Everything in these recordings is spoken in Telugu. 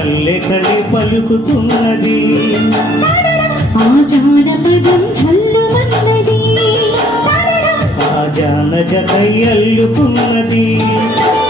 పల్లె కళే పలుకుతున్నది. ఆ జానపదం చల్లుమన్నది. ఆ జానజ అల్లుకున్నది. కదలి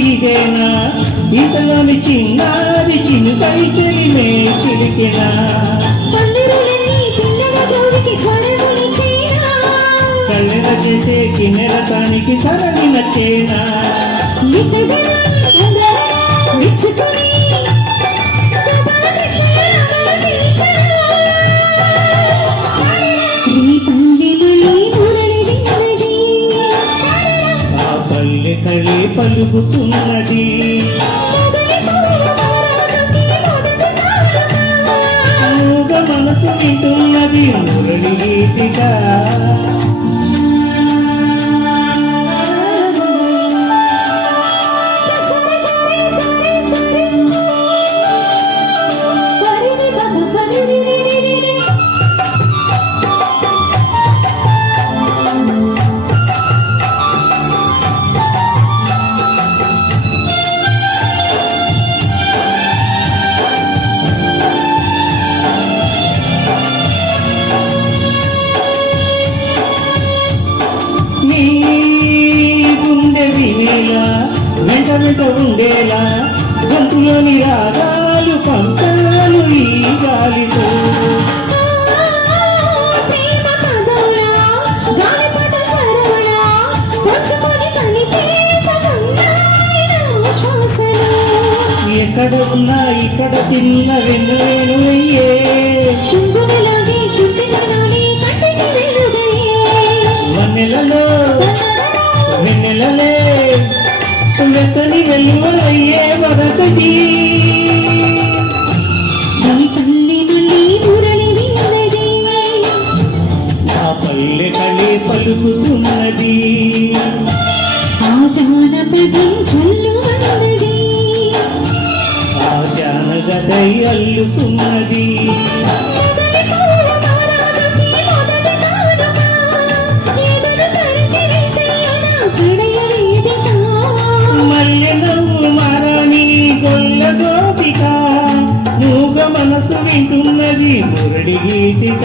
ఇదేనా ఇతలోని చిన్నారి చినుకై చెలిమే చిలికినా. కళ్ళెర చేసే కిన్నెర తానికి సరళి నచ్చేనా? నితదనం ಗೀತಿಗ ఉండేలా వెంట వెంట ఉండేలా గొంతులోని రాగాలు పంటలు ఈ గాలిలో. ఎక్కడ ఉన్నా ఇక్కడ తిన్న వెన్నువేను వెచ్చని వెల్లువలయ్యే వరసటి ఆ పల్లె కళే పలుకుతున్నది. చల్లుమన్నది ఆ జానగదై అల్లుకున్నది వింటున్నది మురళి గీతిక.